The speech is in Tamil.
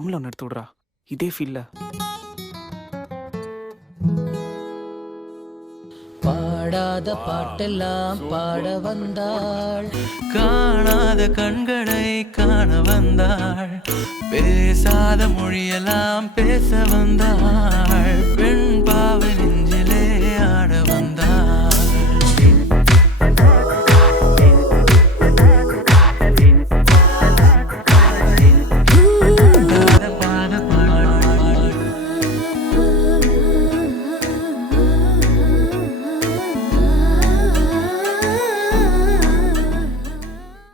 தமிழ் ஒன்று எடுத்து விடுறா இதே ஃபீல்ல. பாடாத பாட்டெல்லாம் பாட வந்தாள், காணாத கண்களை காண வந்தாள், பேசாத மொழியெல்லாம் பேச வந்தாள், பெண் பாவை